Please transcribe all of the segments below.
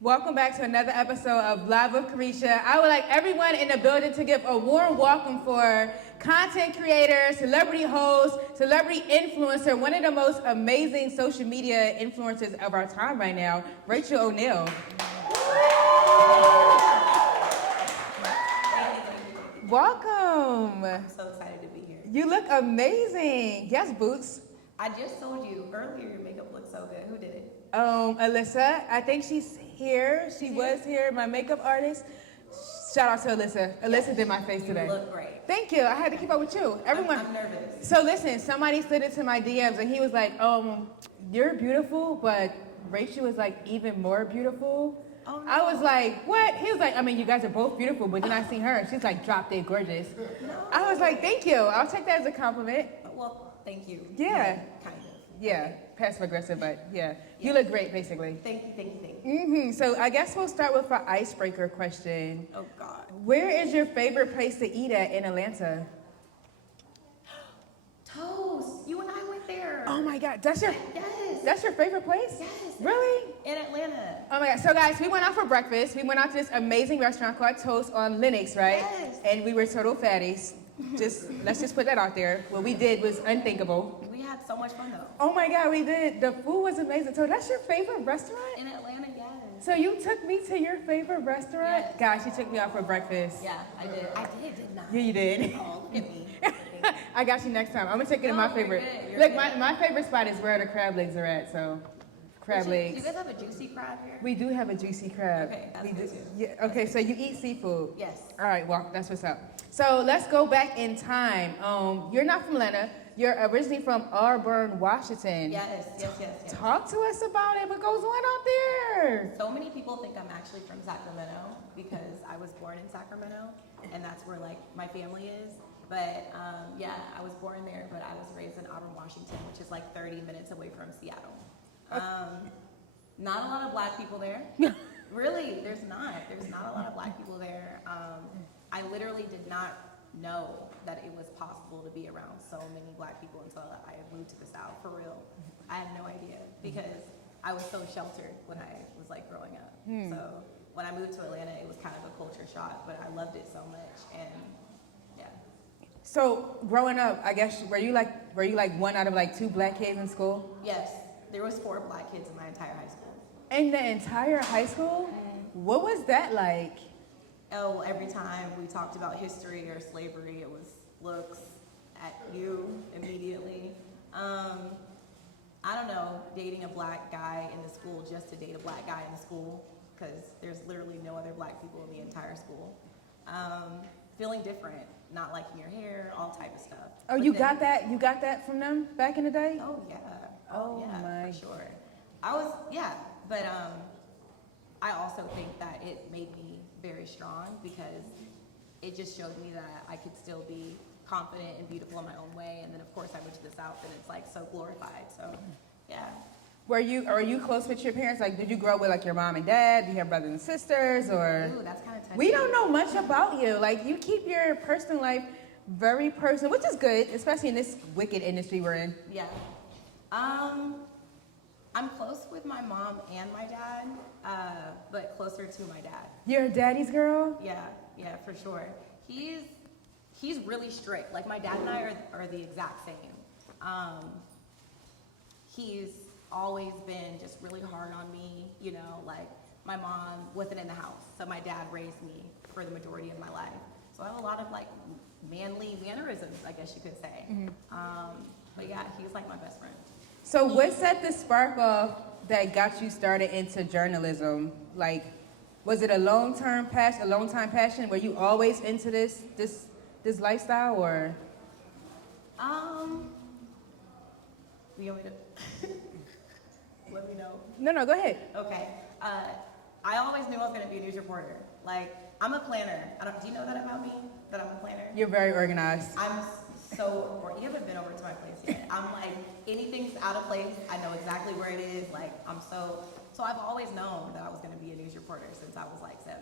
Welcome back to another episode of Live with Carisha. I would like everyone in the building to give a warm welcome for content creator, celebrity host, celebrity influencer, one of the most amazing social media influencers of our time right now, Rachael O'Neil. Welcome. I'm so excited to be here. You look amazing. Yes, Boots. I just told you earlier your makeup looks so good. Who did it? Alyssa. I think she's here. She was here, my makeup artist. Shout out to Alyssa. Alyssa did my face today. You look great. Thank you. I had to keep up with you. Everyone. I'm nervous. So listen, somebody slid into my DMs and he was like, you're beautiful, but Rachel is like even more beautiful. Oh, no. I was like, what? He was like, I mean, you guys are both beautiful, but then I see her. She's like drop dead gorgeous. No. I was like, thank you. I'll take that as a compliment. Well, thank you. Yeah. Kind of. Yeah, Okay. passive aggressive, but yeah. You look great, basically. Thank you. So I guess we'll start with an icebreaker question. Oh, God. Where is your favorite place to eat at in Atlanta? Toast. You and I went there. Oh my God, that's your favorite place? Yes. Really? In Atlanta. Oh my God. So guys, we went out for breakfast. We went out to this amazing restaurant called Toast on Lenox, right? Yes. And we were total fatties. Let's just put that out there. What we did was unthinkable. We had so much fun, though. Oh my God, we did. The food was amazing. So that's your favorite restaurant? In Atlanta, yes. So you took me to your favorite restaurant? Yes. Gosh, you took me out for breakfast. Yeah, I did. Didn't I? Yeah, you did. Oh, look at me. I got you next time. I'm gonna take you to No, my favorite. you're Look, good. my favorite spot is where the crab legs are at. So, crab Do legs. you guys have a juicy crab here? We do have a juicy crab. Okay, that's We good do- too. Yeah. Okay, so you eat seafood. Yes. All right. Well, that's what's up. So let's go back in time. You're not from Atlanta. You're originally from Auburn, Washington. Yes. Talk to us about it. What goes on out there? So many people think I'm actually from Sacramento because I was born in Sacramento, and that's where like my family is. But yeah, I was born there, but I was raised in Auburn, Washington, which is like 30 minutes away from Seattle. Not a lot of black people there. Really, there's not. There's not a lot of black people there. I literally did not know that it was possible to be around so many black people until I moved to the South, for real. I had no idea because I was so sheltered when I was like growing up. So when I moved to Atlanta, it was kind of a culture shock, but I loved it so much, and yeah. So growing up, I guess were you like one out of like two black kids in school? Yes, there was 4 black kids in my entire high school. In the entire high school? What was that like? Oh, every time we talked about history or slavery, it was looks at you immediately. I don't know, dating a black guy in the school just to date a black guy in the school, because there's literally no other black people in the entire school. Feeling different, not liking your hair, all type of stuff. Oh, But you then- got that? You got that from them back in the day? Oh yeah. Oh, yeah, my. for sure. But I also think that it made me very strong because it just showed me that I could still be confident and beautiful in my own way. And then of course I went to the South and it's like so glorified. So yeah. Are you close with your parents? Like, did you grow up with like your mom and dad? Do you have brothers and sisters, or? Ooh, that's kind of touchy. We don't know much about you. Like, you keep your personal life very personal, which is good, especially in this wicked industry we're in. Yeah. I'm close with my mom and my dad, but closer to my dad. You're a daddy's girl? Yeah, for sure. He's really strict. Like my dad and I are the exact same. He's always been just really hard on me, you know, like my mom wasn't in the house, so my dad raised me for the majority of my life. So I have a lot of like manly mannerisms, I guess you could say. But yeah, he's like my best friend. So what set the spark off that got you started into journalism? Like, was it a long-time passion? Were you always into this lifestyle, or? You want me to let me know? No, go ahead. Okay. I always knew I was going to be a news reporter. Like, I'm a planner. Do you know that about me? That I'm a planner? You're very organized. I'm so, you haven't been over to my place yet. I'm like, anything's out of place, I know exactly where it is. Like, so I've always known that I was going to be a news reporter since I was like 7.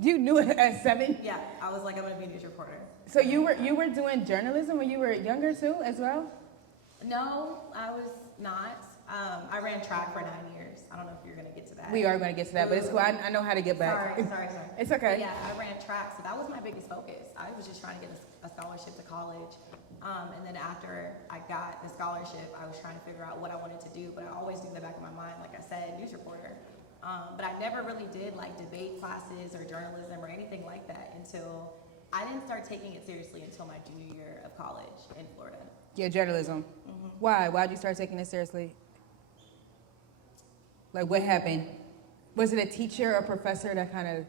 You knew it at 7? Yeah, I was like, I'm going to be a news reporter. So you were doing journalism when you were younger too, as well? No, I was not. I ran track for 9 years. I don't know if you're going to get to that. We are going to get to that, but it's cool. I know how to get back. Sorry. It's okay. But yeah, I ran track, so that was my biggest focus. I was just trying to get a scholarship to college. And then after I got the scholarship, I was trying to figure out what I wanted to do, but I always knew in the back of my mind, like I said, news reporter. But I never really did like debate classes or journalism or anything like that until I didn't start taking it seriously until my junior year of college in Florida. Yeah, journalism. Mm-hmm. Why? Why'd you start taking it seriously? Like, what happened? Was it a teacher or professor that kind of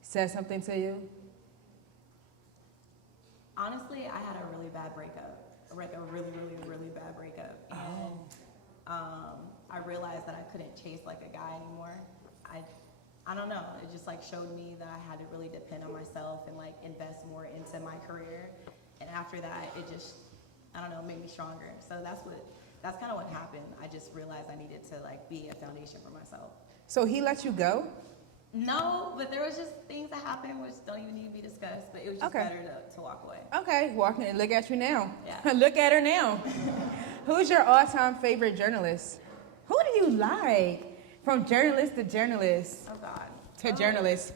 said something to you? Honestly, I had a really bad breakup, like a really, really, really bad breakup. And I realized that I couldn't chase like a guy anymore. I don't know, it just like showed me that I had to really depend on myself and like invest more into my career. And after that, it just, I don't know, made me stronger. So that's kind of what happened. I just realized I needed to like be a foundation for myself. So he let you go? No, but there was just things that happened which don't even need to be discussed, but it was just better to walk away. Okay, walking and look at you now. Yeah. Look at her now. Who's your all-time favorite journalist? Who do you like? From journalist to journalist. Oh God. To journalist.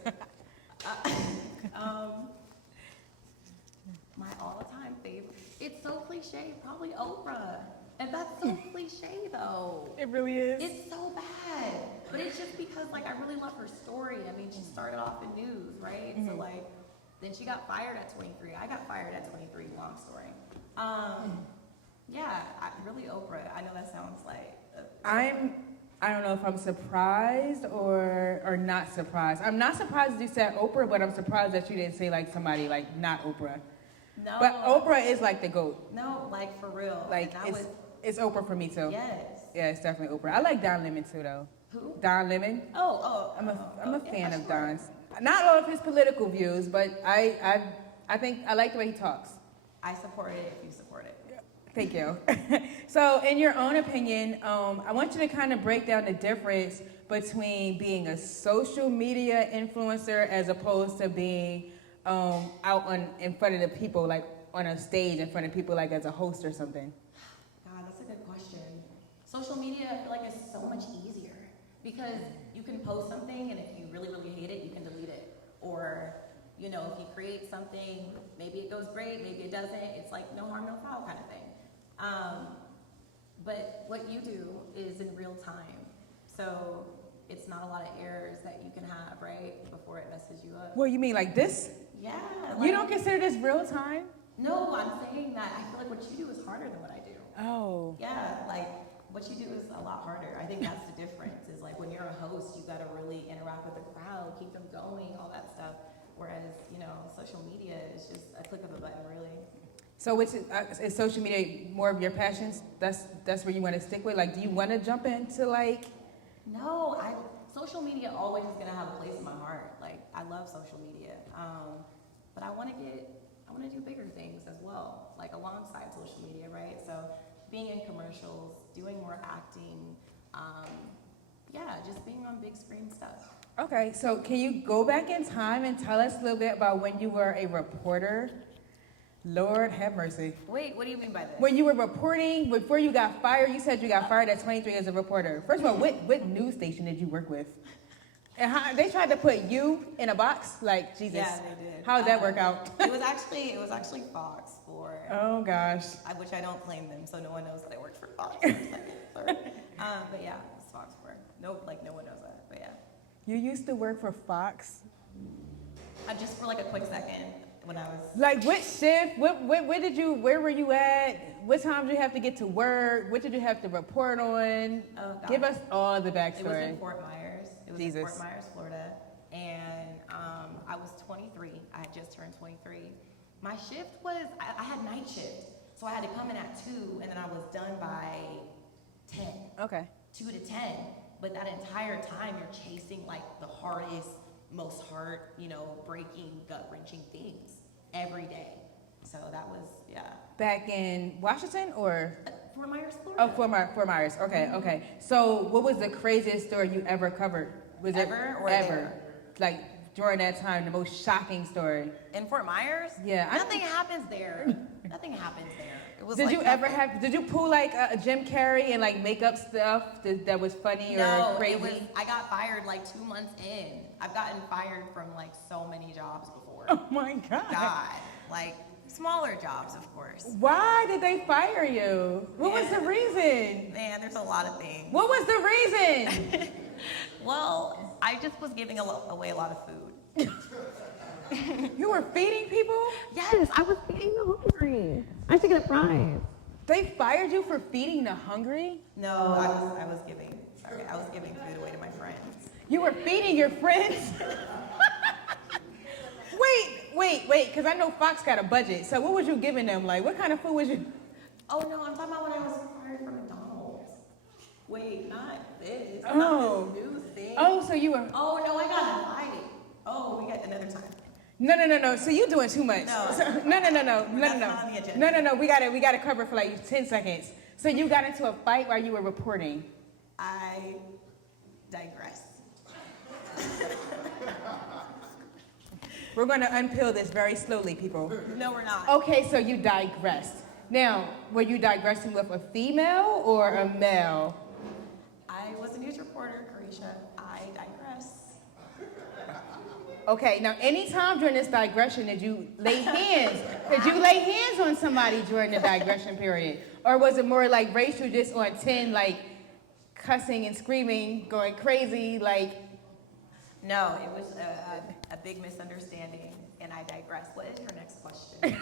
My all-time favorite. It's so cliche, probably Oprah. And that's so cliche though. It really is. It's so bad. But it's just because like I really love her story. I mean, she started off in news, right? Mm-hmm. So like, then she got fired at 23. I got fired at 23, long story. Yeah, really Oprah. I know that sounds like... I don't know if I'm surprised or not surprised. I'm not surprised you said Oprah, but I'm surprised that you didn't say like somebody like not Oprah. No. But Oprah is like the GOAT. No, like for real. Like it's Oprah for me too. Yes. Yeah, it's definitely Oprah. I like Don Lemon too though. Who? Don Lemon. I'm a fan of Don's. Not all of his political views, but I think I like the way he talks. I support it if you support it. Thank you. So in your own opinion, I want you to kind of break down the difference between being a social media influencer as opposed to being out in front of the people, like on a stage in front of people, like as a host or something. God, that's a good question. Social media, I feel like is so much easier because you can post something and if you really, really hate it, you can delete it. Or, you know, if you create something, maybe it goes great, maybe it doesn't. It's like no harm, no foul kind of thing. But what you do is in real time. So it's not a lot of errors that you can have, right, before it messes you up. Well, you mean like this? Yeah. Like, you don't consider this real time? No, I'm saying that I feel like what you do is harder than what I do. Oh. Yeah, like what you do is a lot harder. I think that's the difference is like when you're a host, you got to really interact with the crowd, keep them going, all that stuff. Whereas, you know, social media is just a click of a button, really. So which is social media more of your passions? That's where you want to stick with? Like, do you want to jump into like? No, social media always is gonna have a place in my heart. Like, I love social media, but I want to do bigger things as well, like alongside social media, right? So, being in commercials, doing more acting, yeah, just being on big screen stuff. Okay, so can you go back in time and tell us a little bit about when you were a reporter? Lord have mercy. Wait, what do you mean by this? When you were reporting, before you got fired, you said you got fired at 23 as a reporter. First of all, what news station did you work with? And how, they tried to put you in a box? Like, Jesus. Yeah, they did. How did that work out? It was actually Fox for... Oh, gosh. Which I don't claim them, so no one knows that I worked for Fox for a second, third. But yeah, it's Fox for... No one knows that, but yeah. You used to work for Fox? Just for like a quick second. When I was like, what shift? Where were you at? What time did you have to get to work? What did you have to report on? Oh, God. Give us all the backstory. It was in Fort Myers. In Fort Myers, Florida. And I was 23. I had just turned 23. My shift was, I had night shift. So I had to come in at 2, and then I was done by 10. Okay. 2 to 10. But that entire time, you're chasing like the hardest, most breaking, gut-wrenching things every day. So that was, yeah. Back in Washington or? Fort Myers, Florida. Oh, Fort Myers. Okay, okay. So what was the craziest story you ever covered? Was ever it ever? Like during that time, the most shocking story? In Fort Myers? Yeah. Nothing happens there. Nothing happens there. It was Did like you ever nothing. did you pull like a Jim Carrey and like make up stuff that was funny or crazy? I got fired like 2 months in. I've gotten fired from like so many jobs before. Oh my God. Like smaller jobs, of course. Why did they fire you? What was the reason? Man, there's a lot of things. What was the reason? Well, I just was giving away a lot of food. You were feeding people? Yes, I was feeding the hungry. I should get a prize. They fired you for feeding the hungry? No, I was giving food away to my friends. You were feeding your friends? Wait, because I know Fox got a budget. So what was you giving them? Like, what kind of food was you? Oh no, I'm talking about when I was fired from McDonald's. Wait, not this. Oh. Not this new thing. Oh, so you were. Oh no, I got invited. Oh, we got another time. No. So you doing too much. No. So, no. That's not on the agenda. No. We gotta cover for like 10 seconds. So you got into a fight while you were reporting. I digress. We're gonna unpeel this very slowly, people. No, we're not. Okay, so you digressed. Now, were you digressing with a female or a male? I was a news reporter, Carisha. I digress. Okay, now anytime during this digression did you lay hands? Did you lay hands on somebody during the digression period? Or was it more like Rachael just on 10, like cussing and screaming, going crazy, like? No, it was a big misunderstanding, and I digress. What is your next question?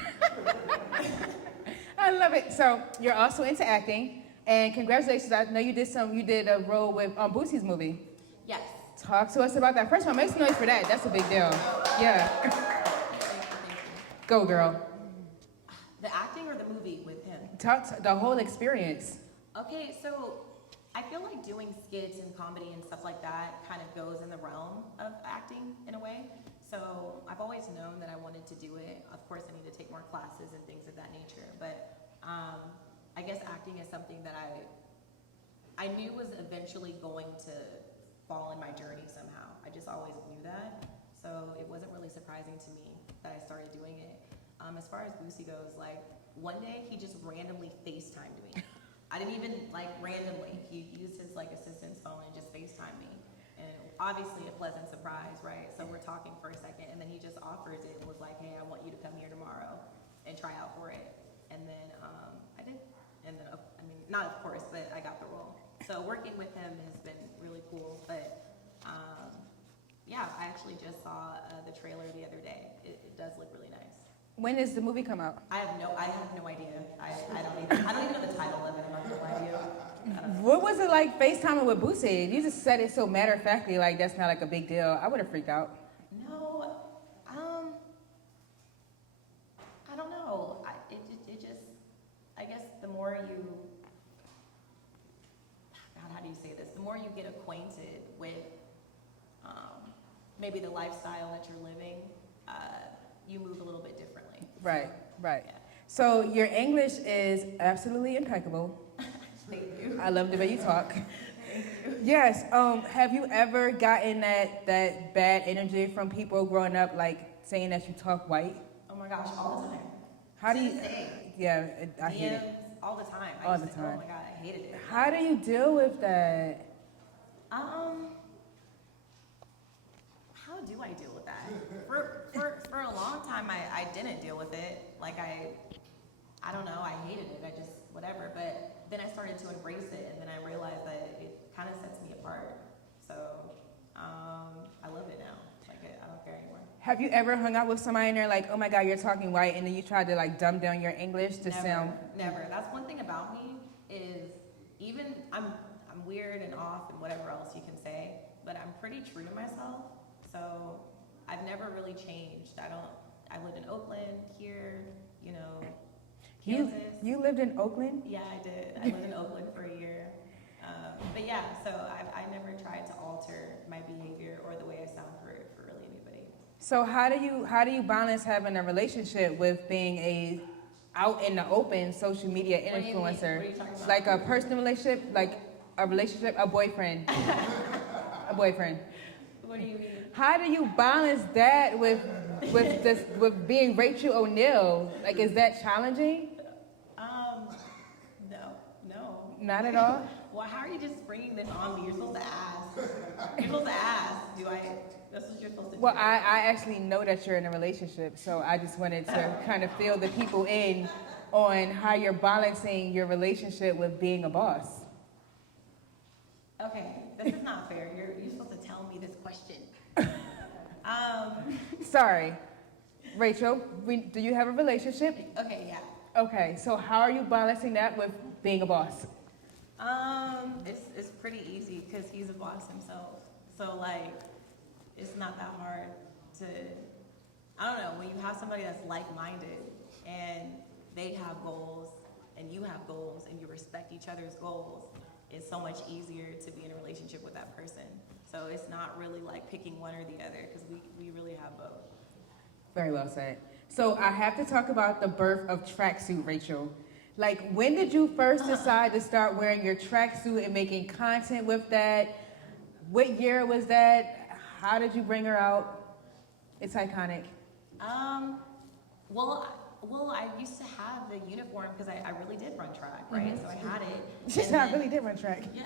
I love it. So you're also into acting, and congratulations. I know you did a role with Boosie's movie. Yes. Talk to us about that. First of all, make some noise for that. That's a big deal. Yeah. Thank you. Go, girl. The acting or the movie with him? Talk the whole experience. Okay, so I feel like doing skits and comedy and stuff like that kind of goes in the realm of acting in a way. So I've always known that I wanted to do it. Of course, I need to take more classes and things of that nature. But I guess acting is something that I knew was eventually going to fall in my journey somehow. I just always knew that. So it wasn't really surprising to me that I started doing it. As far as Boosie goes, like one day he just randomly FaceTimed me. I didn't even like randomly. He used his like assistant's phone and just FaceTimed me. And obviously a pleasant surprise, right? So we're talking for a second and then he just offers it and was like, hey, I want you to come here tomorrow and try out for it. And then I did. And then, I mean, not of course, but I got the role. So working with him has been really cool. But yeah, I actually just saw the trailer the other day. It does look really nice. When does the movie come out? I have no idea. I don't even know the title of it. I'm not gonna lie to you. I don't know. What was it like FaceTiming with Boosie? You just said it so matter-of-factly, like that's not like a big deal. I would have freaked out. No, I don't know. It just, I guess the more you, God, how do you say this? The more you get acquainted with maybe the lifestyle that you're living, you move a little bit differently. Right. Yeah. So your English is absolutely impeccable. Thank you. I love the way you talk. Yes. Have you ever gotten that bad energy from people growing up, like saying that you talk white? Oh my gosh, all the time. How do you? Same. Yeah, I hate it. DMs all the time. All I the used to, time. Oh my God, I hated it. How do you deal with that? How do I deal with that? For a long time, I didn't deal with it. Like I don't know, I hated it. I just, whatever. But then I started to embrace it, and then I realized that it kind of sets me apart. So I love it now. Like I don't care anymore. Have you ever hung out with somebody and they're like, oh my God, you're talking white, and then you tried to like dumb down your English to sound? Never. That's one thing about me is even I'm weird and off and whatever else you can say, but I'm pretty true to myself. So I've never really changed. I lived in Oakland, here, you know, Kansas. You lived in Oakland? Yeah, I did. I lived in Oakland for a year. But yeah, so I never tried to alter my behavior or the way I sound for really anybody. So how do you balance having a relationship with being a out in the open social media influencer? What are you talking about? Like a personal relationship, like a relationship, a boyfriend. A boyfriend. What do you mean? How do you balance that with being Rachael O'Neil? Like, is that challenging? No. Not at all? Well, how are you just bringing this on me? You're supposed to ask. You're supposed to ask. That's what you're supposed to do. Well, I actually know that you're in a relationship, so I just wanted to kind of fill the people in on how you're balancing your relationship with being a boss. Okay, this is not fair. You're supposed to tell me this question. Sorry. Rachael, do you have a relationship? Okay, yeah. Okay, so how are you balancing that with being a boss? It's pretty easy because he's a boss himself. So like, it's not that hard to, I don't know, when you have somebody that's like-minded and they have goals and you have goals and you respect each other's goals, it's so much easier to be in a relationship with that person. So it's not really like picking one or the other because we really have both. Very well said. So I have to talk about the birth of tracksuit, Rachael. Like, when did you first decide to start wearing your tracksuit and making content with that? What year was that? How did you bring her out? It's iconic. Well, I used to have the uniform because I really did run track, right? So I had it. She said I really did run track. Yeah.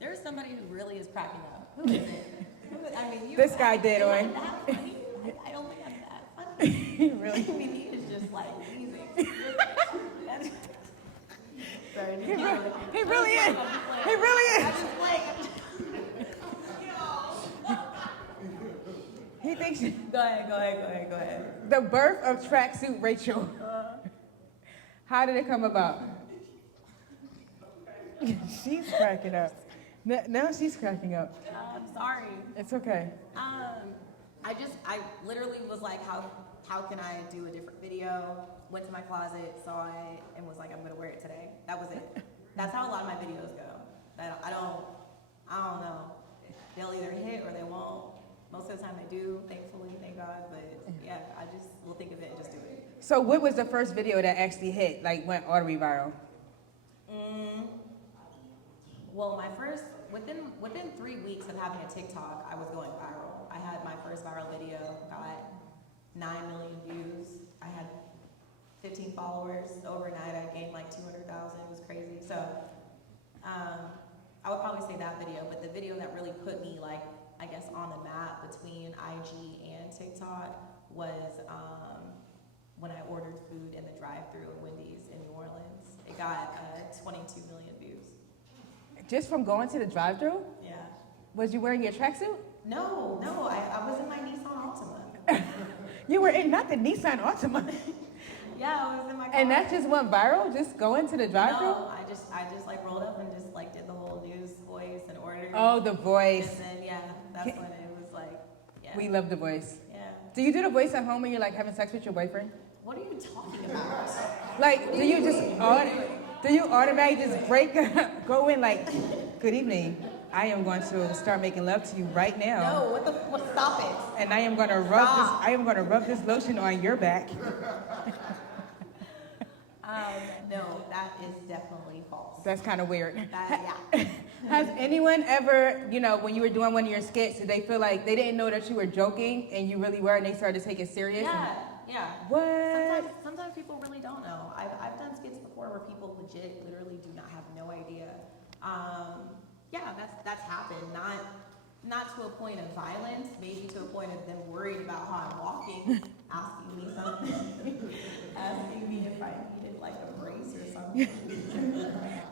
There's somebody who really is cracking up. Who is it? I mean, This guy did, am I Oneil. that funny? I don't think I'm that funny. Really? I mean, he is just like amazing. Sorry, He really is. He really is. He thinks Go ahead. the birth of tracksuit, Rachael. How did it come about? She's cracking up. Now she's cracking up. I'm sorry. It's okay. I literally was like, how can I do a different video? Went to my closet, saw it, and was like, I'm gonna wear it today. That was it. That's how a lot of my videos go. I don't know. They'll either hit or they won't. Most of the time they do, thankfully, thank God. But yeah, I just will think of it and just do it. So what was the first video that actually hit, like went all the way viral? Well, my first, within 3 weeks of having a TikTok, I was going viral. I had my first viral video, got 9 million views. I had 15 followers. Overnight, I gained like 200,000. It was crazy. So I would probably say that video, but the video that really put me like, I guess, on the map between IG and TikTok was when I ordered food in the drive-thru at Wendy's in New Orleans. It got 22 million views. Just from going to the drive-thru? Yeah. Was you wearing your tracksuit? No, I was in my Nissan Altima. You were in not the Nissan Altima. Yeah, I was in my car. And that just went viral? Just going to the drive-thru? No, I just like rolled up and just like did the whole news voice and ordered. Oh, the voice. And then yeah, that's when it was like, yeah. We love the voice. Yeah. Do you do the voice at home when you're like having sex with your boyfriend? What are you talking about? Like, do you automatically just break up, go in like, good evening. I am going to start making love to you right now. No, stop it. And I am going to rub this lotion on your back. No, that is definitely false. That's kind of weird. Yeah. Has anyone ever, when you were doing one of your skits, did they feel like they didn't know that you were joking and you really were and they started to take it serious? Yeah. What? Sometimes people really don't know. I've done skits before where people literally do not have no idea. Yeah, that's happened. Not to a point of violence, maybe to a point of them worried about how I'm walking, asking me something, asking me if I needed like a brace or something.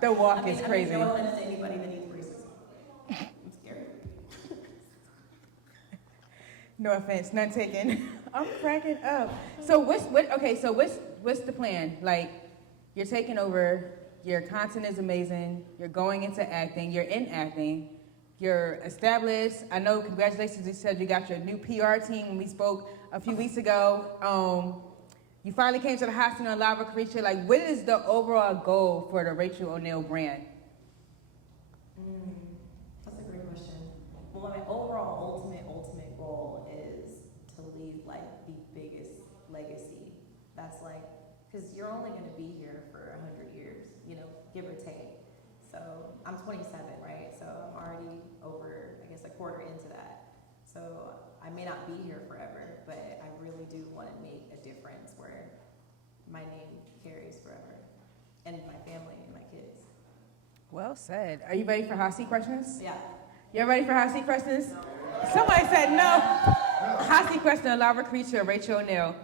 The walk is crazy. No offense to anybody that needs braces. I'm scared. No offense, none taken. I'm cracking up. So what's the plan? Like, you're taking over, your content is amazing, you're going into acting, you're in acting, you're established. I know, congratulations, you said you got your new PR team when we spoke a few weeks ago. You finally came to the hot seat on Live with Carisha. Like, what is the overall goal for the Rachael O'Neil brand? That's a great question. Well, my overall ultimate goal is to leave like the biggest legacy. That's like, because you're only going to be here for 100 years, give or take. So I'm 27, right? So I'm already over, I guess, a quarter into that. So I may not be here forever, but I really do want to make a difference where my name carries forever, and my family and my kids. Well said. Are you ready for hot seat questions? Yeah. You're ready for hot seat questions? No. Somebody said no. Hot seat question of Lava Creature, Rachael O'Neil.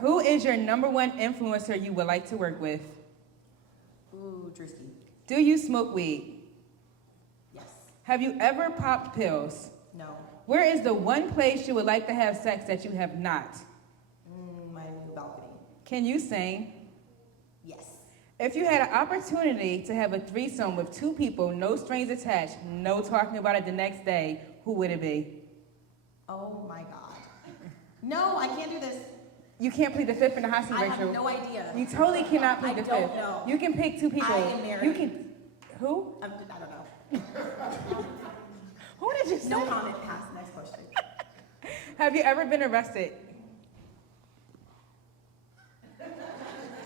Who is your number one influencer you would like to work with? Ooh, Drewski. Do you smoke weed? Yes. Have you ever popped pills? No. Where is the one place you would like to have sex that you have not? My new balcony. Can you sing? Yes. If you had an opportunity to have a threesome with two people, no strings attached, no talking about it the next day, who would it be? Oh my God. No, I can't do this. You can't plead the fifth in the hot seat, I Rachel. have no idea. You totally cannot plead I the don't fifth. know. You can pick two people. I am married. You can. Who? I don't know. Who did you say? No comment. Pass. Next question. Have you ever been arrested?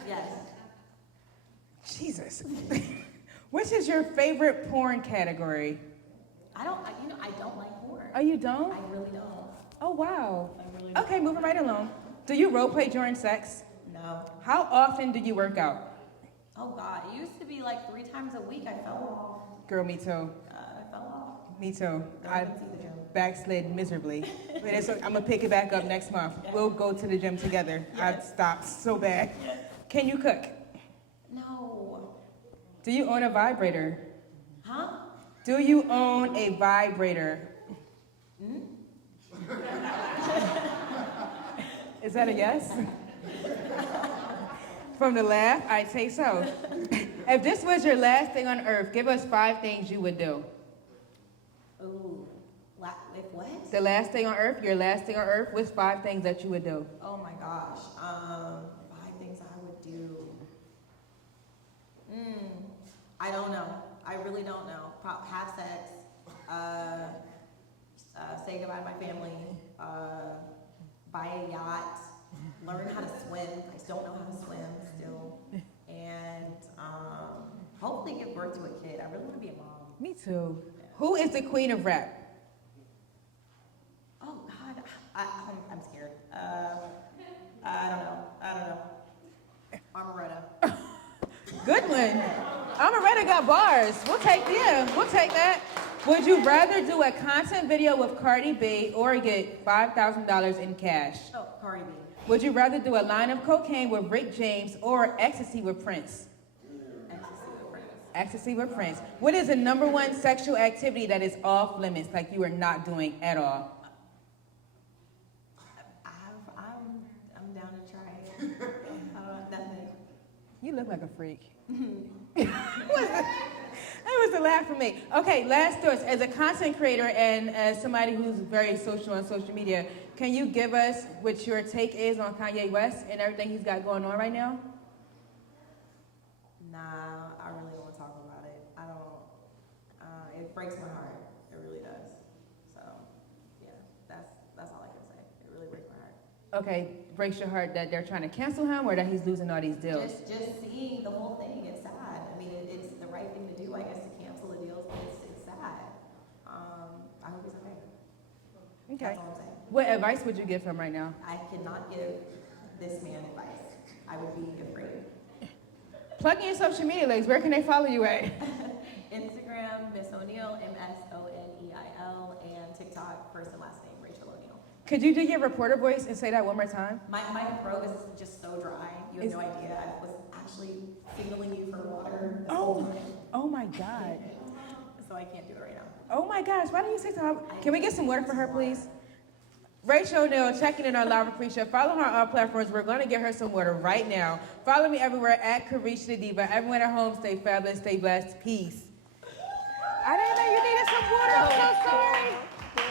Yes. Jesus. Which is your favorite porn category? I don't like porn. Oh, you don't? I really don't. Oh, wow. I really don't. Okay, moving right along. Do you role play during sex? No. How often do you work out? Oh God, it used to be like 3 times a week. I fell off. Girl, me too. I fell off. Me too. I I can see the gym. backslid miserably. But I'm gonna pick it back up next month. We'll go to the gym together. Yes. I stopped so bad. Yes. Can you cook? No. Do you own a vibrator? Huh? Do you own a vibrator? Is that a yes? From the laugh, I'd say so. If this was your last thing on earth, give us 5 things you would do. Ooh. Like what? The last thing on earth, your last thing on earth, what's 5 things that you would do? Oh my gosh. 5 things I would do. I don't know. I really don't know. Have sex. Say goodbye to my family. Buy a yacht. Learn how to swim. I don't know how to swim still. And hopefully give birth to a kid. I really want to be a mom. Me too. Yeah. Who is the queen of rap? Oh God, I'm scared. I don't know. Amaretta. Good one. Amaretta got bars. We'll take that. Would you rather do a content video with Cardi B or get $5,000 in cash? Oh, Cardi B. Would you rather do a line of cocaine with Rick James or ecstasy with Prince? Ecstasy with Prince. What is the number one sexual activity that is off limits, like you are not doing at all? I'm down to try it. Nothing. You look like a freak. That was the laugh for me. Okay, last thoughts. As a content creator and as somebody who's very social on social media, can you give us what your take is on Kanye West and everything he's got going on right now? Nah, I really don't want to talk about it. I don't. It breaks my heart. It really does. So, yeah, that's all I can say. It really breaks my heart. Okay, breaks your heart that they're trying to cancel him or that he's losing all these deals? Just seeing the whole thing, it's sad. I mean, it's the right thing to do, I guess, to cancel the deals, but it's sad. I hope he's okay. Okay. That's all I'm saying. What advice would you give him right now? I cannot give this man advice. I would be afraid. Plug in your social media links. Where can they follow you at? Instagram, Miss Oneil, MSONEIL, and TikTok, first and last name, Rachael O'Neil. Could you do your reporter voice and say that one more time? My throat is just so dry. You have no idea. I was actually signaling you for water. Oh my God. So I can't do it right now. Oh my gosh, why don't you say something? Can we get some water for her, please? Rachael O'Neil, checking in on Lava Carisha. Follow her on all platforms. We're going to get her some water right now. Follow me everywhere at Carisha the Diva. Everyone at home, stay fabulous, stay blessed. Peace. I didn't know you needed some water. I'm so sorry.